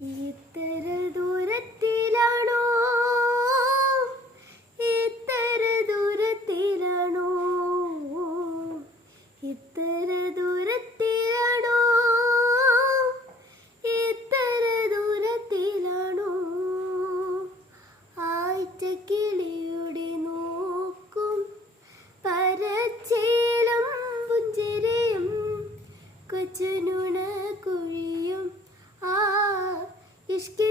ഇത്ര ദൂരത്തിലാണോ ഇത്ര ദൂരത്തിലാണോ ഇത്ര ദൂരത്തിലാണോ ഇത്ര ദൂരത്തിലാണോ ആഴ്ചക്കിളിയുടെ